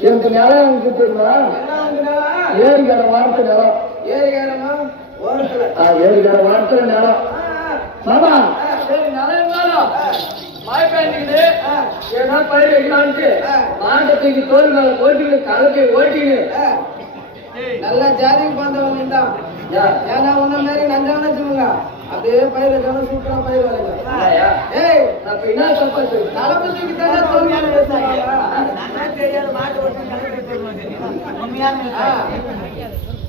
எனக்கு நிலம் தெரியுமா? ஏரிக்கரை வார்த்தை நிலம். ஏரிக்கரை வார்த்தை நிலம். சரி நல்லா இருந்தாலும் மழை பெய்ஞ்சுக்குது ஏன்னா பயிர் வைக்கலான்ட்டு. மாட்டை தூக்கி தோல் மேல ஓட்டிக்கிட்டு கலப்பை ஓட்டிக்கிட்டு நல்ல ஜாதிக்கு பார்த்தவங்க தான் ஏன்னா உன்ன மாதிரி நஞ்சான வச்சுக்கோங்க. அப்படியே பயிர் வைக்கணும் சூப்பரா பயிர் இல்லையா? ஏய். இப்ப என்ன தப்பா சொல்றேன்? தளபதிக்கு தானே தோல்வியான பேசுறாங்க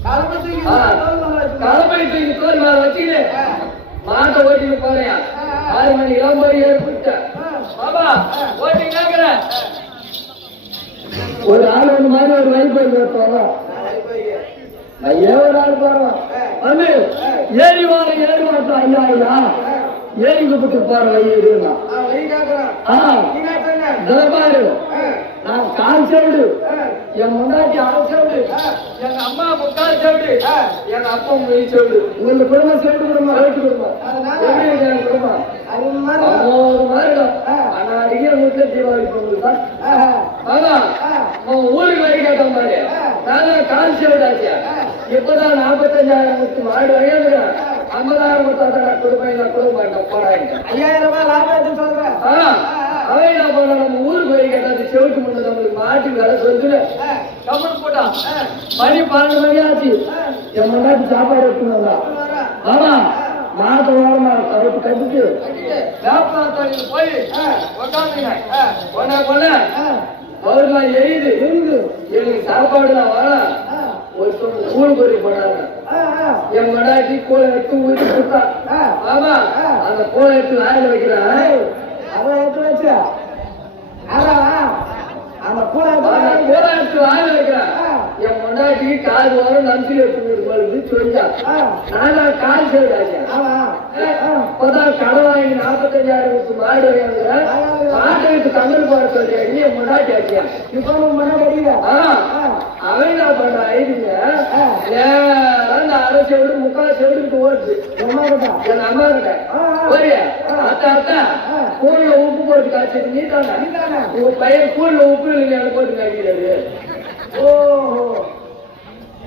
தளபதிக்கு ஆ, தோல் மேல வச்சுக்கோங்க. கலப்பை தூக்கி தோல் மேல வச்சுக்கிட்டு மாட்டை ஓட்டிட்டு போறியா? ஆறு மணி இளம்பரி ஏற்பட்ட பாபா ஒரு ஆள் ஒண்ணு மாதிரி ஒரு வைப்பர் வைப்பாங்க ஐயா ஒரு ஆள் வந்து ஏறி வார ஏறி மாட்டோம் ஐயா ஐயா. ஏறி கூப்பிட்டு போற வழி கேட்டுங்க. தரபாரு நான் கால் செவிடு. என் முன்னாடி அரை செவிடு. எங்க அம்மா முக்கால் செவிடு. எங்க அப்பா மொழி செவிடு. உங்க குடும்பம் செவிடு குடும்பம் ரைட்டு குடும்பம்? என் குடும்பம். ஒரு ஆ. ஆனா அடிக்க வீட்டுல தீபாவளி பொங்கல் தான் ஆ, ஆனா ஆ. உன் ஊருக்கு வரி கேட்ட மாதிரி. நான் கால் செவிடாச்சியா இப்பதான் நாற்பத்தஞ்சாயிரம் மாடு வாங்கிடுறேன் ஐம்பதாயிரம் கொடுத்தா நான் கொடுப்பேன் நான் கொடுக்க போறாங்க ஐயாயிரம் ரூபாய் லாபம் சொல்றேன் அவன் என்ன பண்ணா நம்ம ஊருக்கு வரி கேட்டா செவிட்டு முன்னது நம்மளுக்கு மாட்டு வேலை சொல்லுது ஆ, கமல் போட்டான் மணி பன்னெண்டு மணி ஆச்சு. என் முன்னாடி சாப்பாடு வரேன். ஆமா மாட்டு ஓரமா கருப்பு கட்டிட்டு. கட்டிட்டு. வேப்பநாத்தாளியில் போய் ஆ, கொண்டா ஆ, அவருலாம் எரியுது எரியுது எனக்கு சாப்பாடு நான் வரேன் ஒரு பொறி போனாங்க என் மடாட்டி கூழை எடுத்து ஊற்றி கொடுத்தா ஆ. ஆமா அந்த கூழை எடுத்து வாயில வைக்கிறேன் அதை எடுத்து வச்சு. அதான், வச்சு. எடுத்து வாயில வைக்கிறேன் என் மண்டாட்டிக்கு கால் வாரம் நம்பிக்கை சொல்லிட்டா. ஆ, நானா கால் செய்தாச்சா ஆமா. ஆ, இப்பதான் கடன் வாங்கி நாற்பத்தஞ்சாயிரம் கொடுத்து மாடு வாங்கிக்கிறேன் மாட்டுக்கு தமிழ் பாட சொல்றியா நீ முன்னாடி ஆச்சியா இப்போ முன்னாடி அவன் என்ன பண்ற ஐடிங்க. அந்த அரை செவிடு முக்கால் செவிடுக்கு ஓடுது. அம்மா கிட்ட. என் அம்மா கிட்ட. போறியா? அத்தா அத்தா கூழ்ல உப்பு போட்டு காய்ச்சது நீ தானே? உங்க பையன் கூழ்ல உப்பு எனக்கு போட்டு காய்க்கிறது ஓஹோ.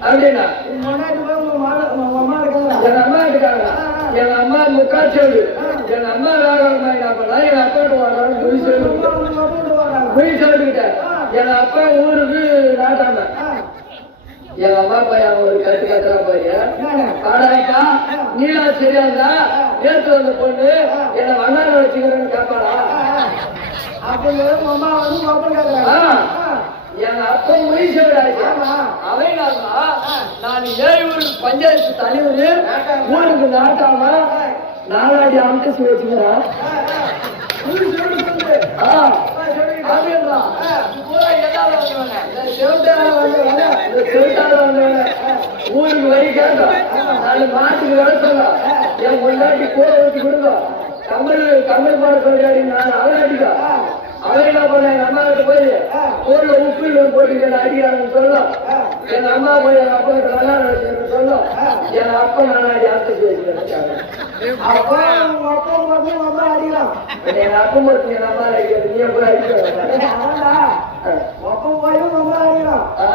அப்படின்னா உன் போய் உங்க மாடு- உங்க அம்மா இருக்காங்களா? எங்க அம்மா இருக்காங்க. எங்க அம்மா முக்கால் செவிடு எங்க அம்மா வேறாங்க என்ன பண்ணா எங்க அப்பா வராங்க மொழி உங்க செவிடு அம்மா உங்க மட்டும் வராங்க. மொழி செவிடுக்கிட்ட எங்க அப்பா ஊருக்கு நாட்டாம. எங்க அம்மா பையன் ஒரு கத்து கத்துறா பையன் நீலா சரியா இருந்தா நேத்து வந்த பொண்ணு என்ன வண்ணார வச்சுக்கிறேன்னு கேட்பாளா அப்ப உங்க அம்மா வந்து உங்க அப்பா கேக்குறாங்க. ஆ. ஆ, எங்க அப்பா மொழி செவிடாச்சு ஆமா. அவன் நான் ஏழூருக்கு பஞ்சாயத்து தலைவர் ஊருக்கு நாட்டாம நாலாடி அம்கசி வச்சுக்கிறேன் புது செவிடு வந்து. ஆ ஆ, செவிடு. அப்படின்றா பூரா எதாவது வாங்குவாங்க இந்த செவிட்டால வந்து வந்து. இந்த செவிட்டால வந்தவங்க ஊருக்கு வரி கேட்டோம் நாலு மாட்டுக்கு வேலை சொன்னோம் என் முன்னாடி கூட ஊற்றி கொடுங்க தமிழ் தமிழ் பாட சொல்றாடி நான் அவனாட்டிக்கா அவன் என்ன பண்ண எங்க அம்மா கிட்ட போய் ஊர்ல உப்பு இல்லை போட்டு என்ன அடிக்கிறாங்கன்னு சொல்லும் எங்க அம்மா போய் எங்க அப்பா கிட்ட விளையாட சொல்லும் என் அப்பா நானாடி ஆத்து பேசுறேன் அப்பா உங்க அப்பா மட்டும் அம்மா அடிக்கலாம். எங்க அப்பா மட்டும் என் அம்மா அடிக்கிறது நீ போய் அடிக்க அப்பா போய் உங்க அம்மா அடிக்கலாம். ஆ.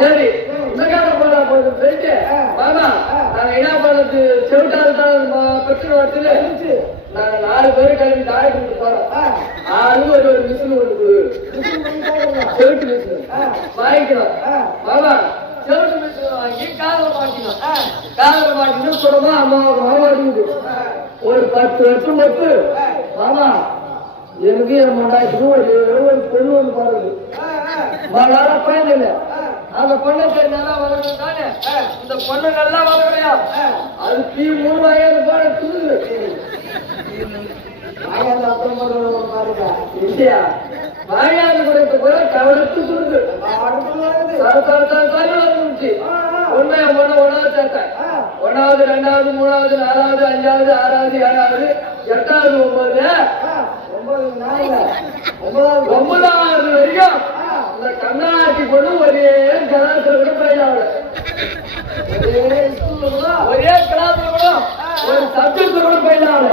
சரி. உனக்காக போறா போதும் சொல்லிட்டு மாமா நாங்க என்ன பண்ணது செவிட்டால் தான் பெற்று வரத்துல நாங்க நாலு பேர் கிளம்பி தாயத்துக்கு போறோம். ஆளு ஒரு ஒரு மிஷின் ஒன்று கொடு. செவிட்டு மிஷின் வாங்கிக்கிறோம் மாமா செவிட்டு மிஷின் வாங்கி காதல மாட்டினோம் காதல மாட்டினோம் சொல்லுமா அம்மாவுக்கு மாமாட்டுக்குது ஒரு பத்து வருஷம் மட்டும் மாமா எனக்கு என் மண்டாயிரத்துக்கு ஒரு பொண்ணு ஒன்று பாருங்க வளர பையன் இல்ல அந்த பொண்ணை நல்லா வளர்க்கணும் தானே? இந்த பொண்ணு நல்லா வளர்க்கலையா அது தீ மூணு வகையான போட துணுது வாயால அப்புறம் போடுறவங்க பாருங்க. இல்லையா? வாயாத குறைத்த கூட தர வந்துச்சு உண்மையா பொண்ணு ஒன்னாவது சேர்த்தேன் ஒன்னாவது ரெண்டாவது மூணாவது நாலாவது அஞ்சாவது ஆறாவது ஏழாவது எட்டாவது ஒன்பது. ஒன்பது ஒன்பதாவது வரைக்கும். அந்த கண்ணாடி பொண்ணு ஒரே கலாத்துல கூட ஃபெயில் ஆகல ஒரே ஸ்கூலுங்களா? ஒரே கிளாஸ்ல கூட ஒரு சப்ஜெக்ட் கூட ஃபெயில் ஆகல?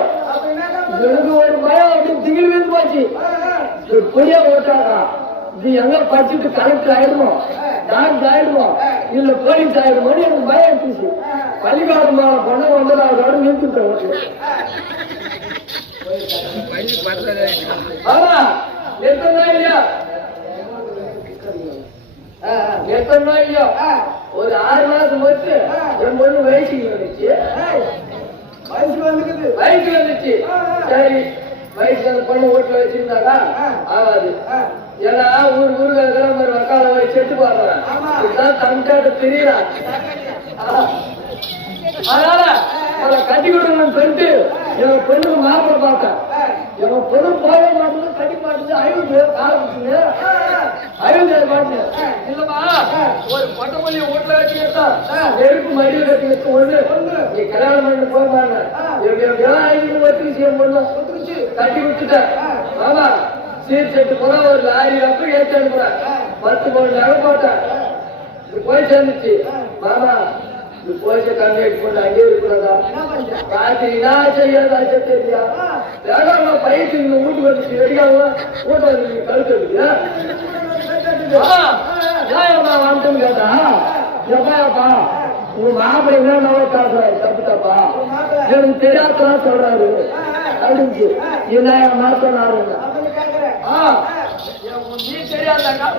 எனக்கு ஒரு பயம் அப்படி திகில் விழுந்து போச்சு. புரிய ஓட்டாரா இது எங்க படிச்சுட்டு கலெக்டர் ஆயிடுமோ? டாக்டர் ஆயிடுமோ இல்ல போலீஸ் ஆயிடுமோன்னு எனக்கு பயம் இருந்துச்சு. பள்ளிக்கூடம் மேல பொண்ணு வந்து நான் அதோட நிறுத்திட்டேன் ஆமா எத்தனை இல்லையா? எத்தனை இல்லையா? ஒரு ஆறு மாசம் வச்சு என் பொண்ணு வயசுக்கு வந்துச்சு. வயசு வந்துக்குது. வயசு வந்துச்சு. சரி வயசு அந்த பொண்ணு வீட்டுல வச்சிருந்தாக்கா ஆகாது. ஏன்னா ஊர் ஊருக்கு இருக்கிற வக்கால போய் செட்டு பாடுறேன். இதுதான் தமிழ்நாட்டு தெரியல அதனால அவளை கட்டி கொடுக்கணும்னு சொல்லிட்டு என் பொண்ணுக்கு மாப்பிள்ளை பார்த்தேன். ஆ, என் பொண்ணு போக மாட்டேங்குது கட்டி மாட்டேங்குது அழுது காலத்துக்கு அழுது மாட்டேன் இல்லம்மா ஒரு பொட்டமல்லி வீட்டுல வச்சுக்கிட்டா. நெருப்பு மடியில் கட்டி வச்சு ஒண்ணு. நீ கல்யாணம் பண்ணி போக மாட்டேன் எப்படியெல்லாம் ஐநூறு வச்சு என் பொண்ணு வந்துருச்சு. கட்டி விட்டுட்டேன். ஆமா சீர் செட்டு போனா ஒரு லாரி அப்ப ஏற்றி அனுப்புறேன். பத்து பவுன் நகை போட்டேன். போய் சேர்ந்துச்சு. மாமா இது போயிட்டு கம்மியாட்டு போட்டு அங்கே இருக்கிறதா? என்ன செய்யறதா தெரியா வேகாம பயிற்சி இந்த வீட்டுக்கு வந்துச்சு வெடிக்காம வீட்டை வந்து நீ வந்துன்னு கேட்டா எப்பாப்பா மாப்பிள்ளை என்ன காசுறாரு தப்பு தப்பா? எனக்கு தெரியாதான் சொல்றாரு. அப்படின்னு என்ன ஆ, நீ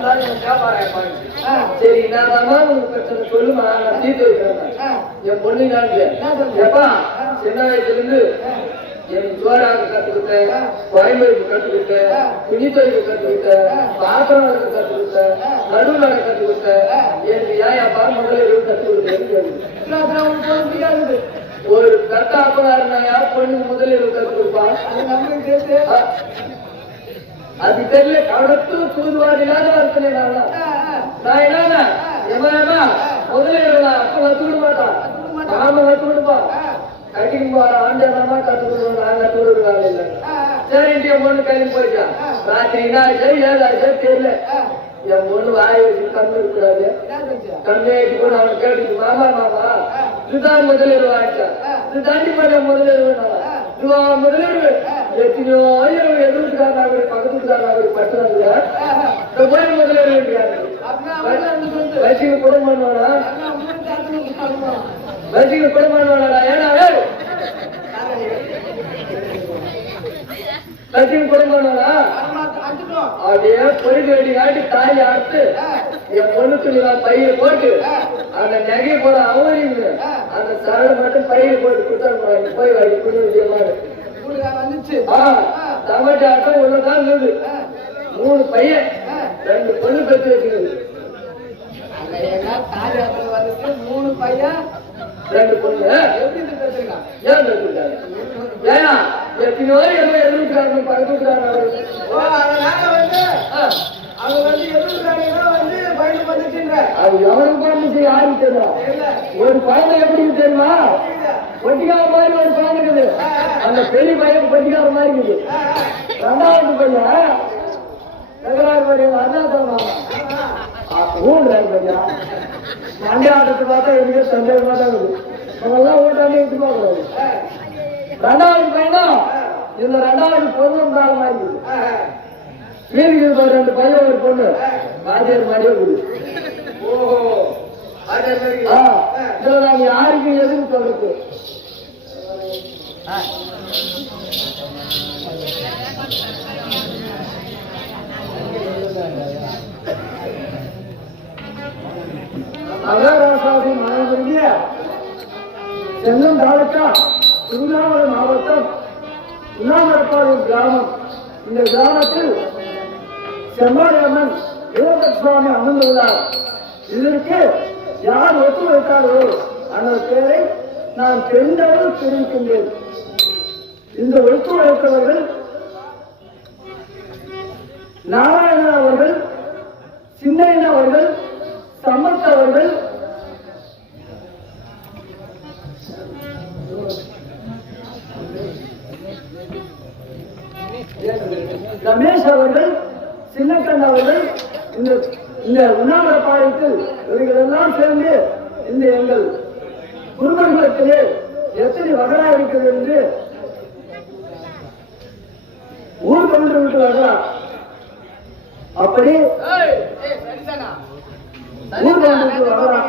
பாருங்க. சரி நான் பிரச்சனை சொல்லுமா நான் தீர்த்து வைக்கிறேன். என் பொண்ணு நான் எப்பா சின்ன வயசுல இருந்து எனக்கு ஜோராக கத்துக்கிட்டேன் கோயம்பேடு கத்துக்கிட்டேன் துணி துவைக்க கத்துக்கிட்டேன் பாத்திரம் கத்துக்கிட்டேன் நடுவில் கத்துக்கிட்டேன் எனக்கு ஏன் உனக்கு ஒண்ணும் புரியாது. ஒரு கத்த அப்பனா இருந்தா யார் பொண்ணுக்கு முதலில் கத்து கொடுப்பான்? அது தெரியல கடத்து தூதுவாடி இல்லாத இருக்கேன் நான் என்ன ஏமா முதலில் அப்ப கத்து விட மாட்டான் நாம கத்து கொடுப்பான் கட்டிங் போற கொடுக்கணும் நான் கத்து கொடுக்குறாங்க இல்ல. சரி என் பொண்ணு கையில் போயிட்டான் ராத்திரி நான் சரி ஏழாச்சு சரி தெரியல. என் பொண்ணு வாய் வச்சு கண்ணு செஞ்ச? கண்ணு ஏற்றி கூட அவன் கேட்டுச்சு மாமா மாமா இதுதான் முதலீடு வாங்கிட்டான் இது தாண்டி பண்ண முதலீடு இதுவா முதலீடு எத்தனையோ ஆயிரம் எதிர்த்துக்காரங்க பக்கத்து வீட்டுக்காரங்க பட்டுறாங்க ஆ, ஆ. இந்த போய் முதலீடு வேண்டியாரு அப்படின்னா அவன் வந்து வந்து, வயசுக்கு குடம் பண்ணுவானா அண்ணா மூணு தாத்துக்கு சாப்பிடுவான். வயசுக்கு குடம் பண்ணுவானா ஏன்னா வயசுக்கு குடம் பண்ணுவானா ஆமா, அடிச்சுட்டோம். அப்படியே பொறிக்க வேண்டி காட்டி தாலி அறுத்து என் பொண்ணுக்கு நான் பையில போட்டு அந்த நகை போற அவரிங்க அந்த சரடு மட்டும் பையில போட்டு கொடுத்தாங்க போய் வாடி குடி விஷயமாரு உங்களுக்கு வந்துச்சு. தங்கச்சி ஆட்டம் ஒண்ணுதான் இருந்தது மூணு பையன். ரெண்டு பொண்ணு பெற்று வச்சுக்கிறது மூணு பையன் ரெண்டு பொண்ணு எப்படி பேசுறீங்க? ஏன் பெற்றுட்டாங்க ஏன்னா எத்தனையோ எல்லாம் எதிர்க்கிறாங்க ஓ, அதனால வந்து அவங்க வந்து எதிர்க்கிறாங்கன்னா வந்து பயணம் வந்துச்சுன்ற. அது எவனுக்கு பண்ணுச்சு யாருக்கு தெரியும். ஒரு குழந்தை எப்படி தெரியுமா பொட்டிக்கார மாதிரி ஒரு குழந்தை இருக்குது. அந்த பெரிய பையன் பொட்டிக்கார மாதிரி இருக்குது. ரெண்டாவது பையன் எங்களாரு பையன் அண்ணா சொன்னாங்க ஊடுறாரு பையன். மண்டை ஆட்டத்தை பார்த்தா எனக்கு சந்தேகமா தான் இருக்குது. அவங்கெல்லாம் ஊட்டாண்டே எடுத்து பார்க்கக்கூடாது ரெண்டாவது பையனா? இந்த ரெண்டாவது பொண்ணு இருந்தாங்க மாதிரி இருக்குது. வீட்டுக்கு ரெண்டு பையன் ஒரு பொண்ணு. பாஜர் மாதிரியே கொடு ஓஹோ. இதுல நாங்க யாருக்கு எதுவும் சொல்றது? மகாராசாதி மாணவர்களுடைய சென்னம் தாலுக்கா திருவண்ணாமலை மாவட்டம் உண்ணாமரப்பாடு கிராமம். இந்த கிராமத்தில் செம்மாடியம்மன் தேவதர் சுவாமி அமர்ந்துள்ளார். இதற்கு யார் ஒத்துழைத்தாரோ அந்த பெயரை நான் தெரிந்தவர்கள் தெரிவிக்கின்றேன் இந்த ஒத்துழைத்தவர்கள் நாராயணன் அவர்கள் சின்னையன் அவர்கள் சமத் அவர்கள். ஏன் அவர்கள் இந்த இந்த உண்ணாவிர பாயத்தில் இவர்கள் எல்லாம் சேர்ந்து இந்த எங்கள் குடும்பத்திலே எத்தனை வகரா இருக்கிறது என்று ஊர் கொண்டு விட்டார்களா அப்படி ஊர் கொண்டு விட்டார்களா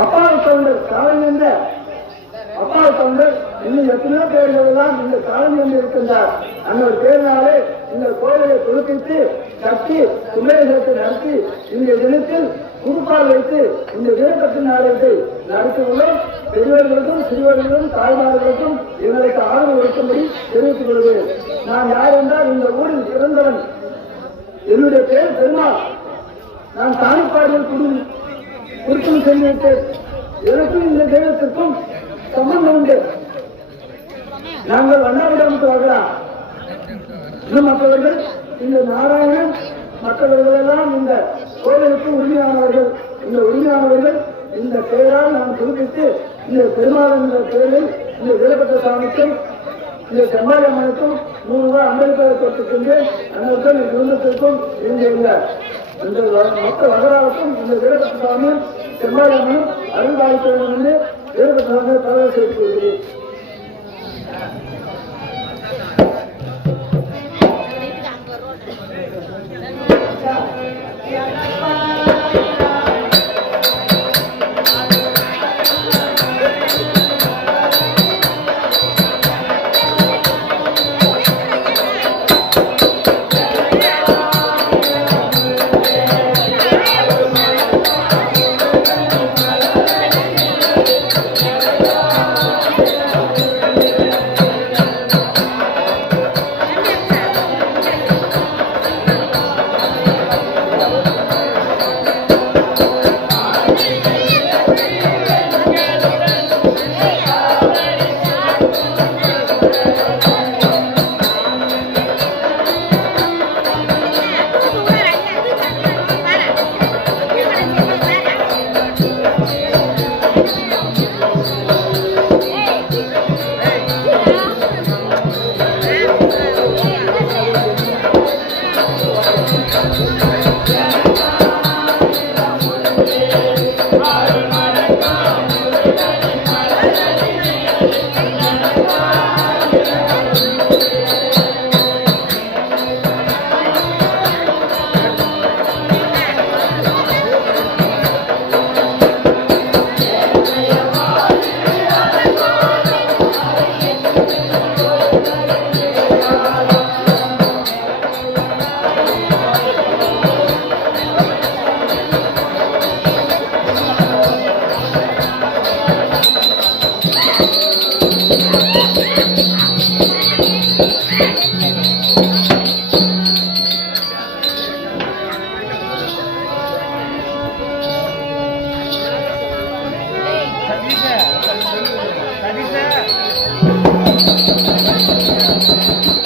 அப்பாவை தொண்டு காலம் என்ற அப்பாவை தொண்டு இன்னும் எத்தனையோ பேர்கள் எல்லாம் இந்த என்று இருக்கின்றார். அந்த ஒரு பேரினாலே இந்த கோவிலை புதுப்பித்து கட்டி சுமேசத்தை நடத்தி இந்த தினத்தில் குறிப்பால் வைத்து இந்த வீரப்பட்டு நாடகத்தை நடத்தியுள்ளோம் பெரியவர்களுக்கும் சிறுவர்களுக்கும் தாய்மார்களுக்கும் எங்களுக்கு ஆதரவு இருக்கும்படி தெரிவித்துக் கொள்கிறேன். நான் யார் என்றால் இந்த ஊரில் பிறந்தவன். என்னுடைய பெயர் பெருமாள். நான் தானிப்பாடியில் குடி குறுக்கம் சென்றுவிட்டேன் எனக்கும் இந்த தெய்வத்திற்கும் சம்பந்தம் உண்டு. நாங்கள் வண்ணாவிடம் போகலாம். திருமக்களுக்கு இந்த நாராயணன் மற்றவர்கள் எல்லாம் இந்த கோவிலுக்கு உரிமையானவர்கள். இந்த உரிமையானவர்கள் இந்த பெயரால் நான் புதுப்பித்து இந்த பெருமாள் என்ற பெயரில் இந்த வீரபட்ட சாமிக்கும் இந்த செம்மாரியம்மனுக்கும் நூறு ரூபாய் அம்பேத்கர் தொட்டுக்கொண்டு அனைவருக்கும் இந்த குடும்பத்திற்கும் இங்கே இந்த மொத்த வகராவுக்கும் இந்த வீரபட்ட சாமியும் செம்மாரியம்மனும் அருள் வாய்ப்பு என்று வீரபட்ட சாமியை தலைவர் செய்து கொள்கிறேன் あっ!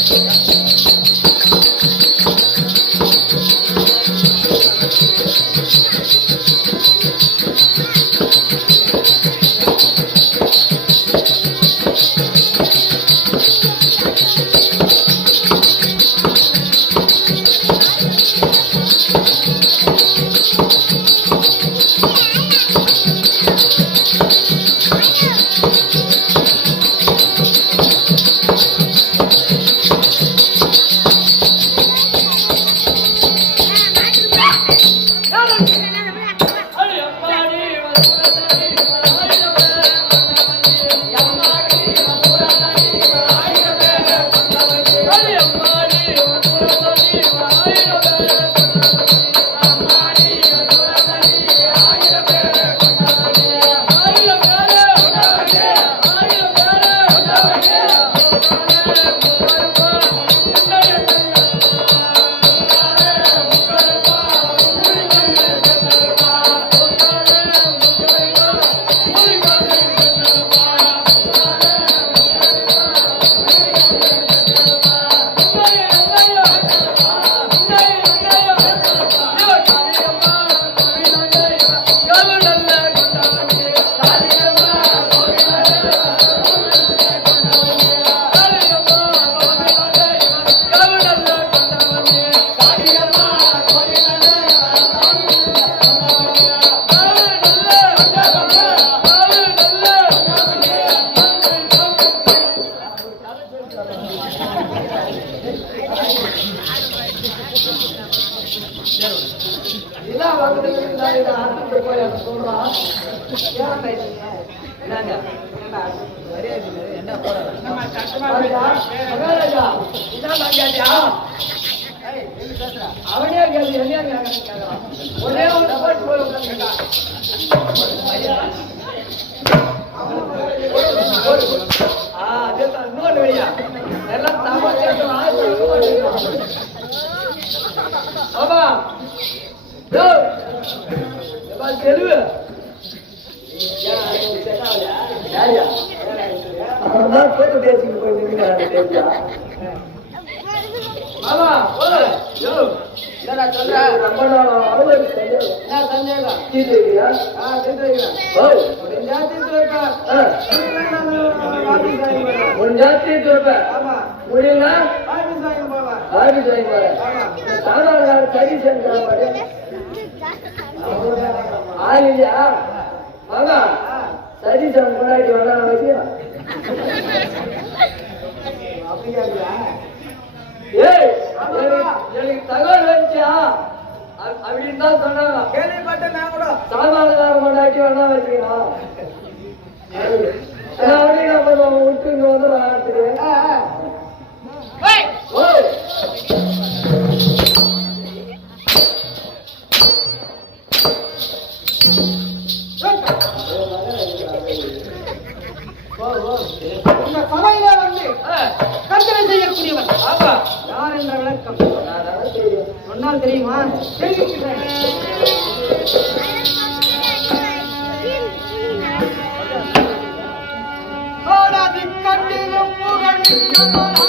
Thank you. Thank you. என்ன போறாங்க இருந்து நான் அவனே கேள்வி கேட்கறான் ஒரே ஒரு போட்டு போய் எல்லாம் தமிழ் ஆமா கேட்டு பேசிட்டு போயிருந்தீங்க மாமா போடு. யோ. என்னடா சொல்ற? ரொம்ப நாள் என்ன சந்தேகம் தீர்த்துக்கிறியா? ஆ. தெரிஞ்சுக்கிறேன் ஓ, போறேன் ஒரு ஜாஸ்தி இருப்பேன் ஆமா. முடியல ஆமா. சாதாரண சரி செஞ்சா பாரு. சரி சார் முன்னாடி வந்தா வச்சியா அப்படியா எனக்கு- தகவல் வந்துச்சா அப்படின்னு தான் சொன்னாங்க. கேள்விப்பட்டேன் நான் கூட. சாதாரண முன்னாடி வேணா வச்சுக்கலாம் அப்படி நம்ம விட்டு இங்க வந்து கற்பனை செய்யக்கூடியவர். ஆமா யார் என்ற விளக்கம்? சொன்னால் தெரியுமா? தெரிவிக்கிறேன்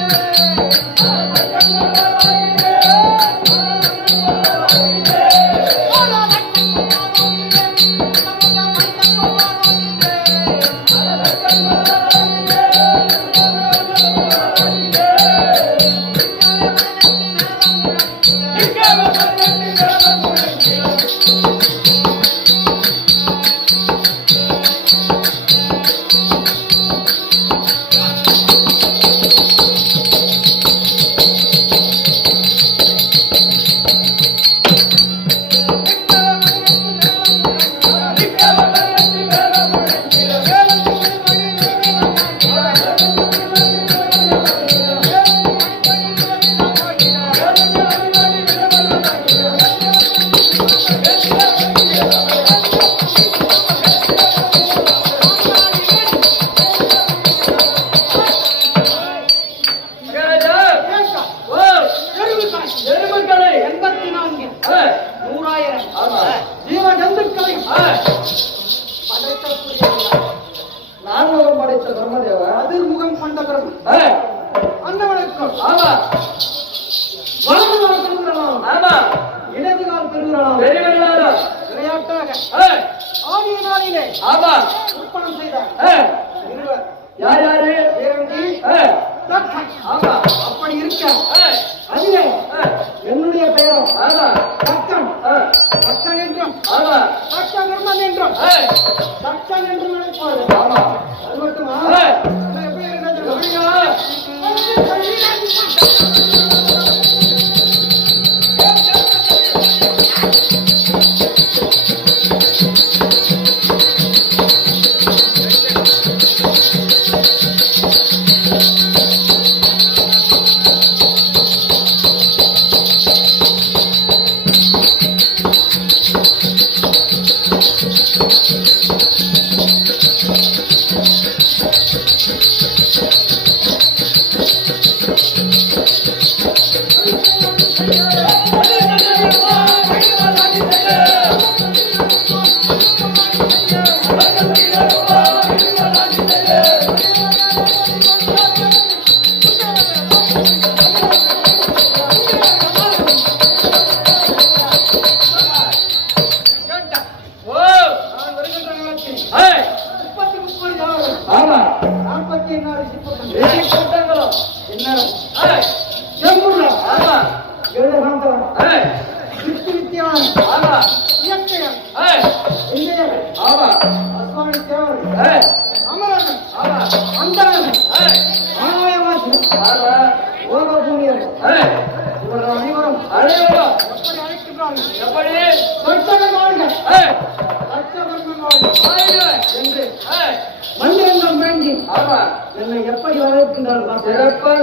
கண்ணிலும் மகாராஜா நாடு சிப்பட்டாங்களோ என்ன? எம்புள்ள ஆமா. ஏழு சாந்தவன் சித்து வித்யான் ஆமா. இயற்கையன் இந்தியன் ஆமா. அஸ்வாமி தேவன் அமரன். ஆமா. அந்தரன் ஆமாயமாசி ஆமா. ஓக பூமியன் இவர்கள் அனைவரும் அனைவரும். எப்படி அழைக்கிறார்கள் எப்படி? சொற்சகம் வாழ்க. என்று ஏய், மந்திரங்கள் வேண்டி ஆமா என்னை எப்படி வரவேற்கின்றார்கள் பார்த்து சிறப்பாக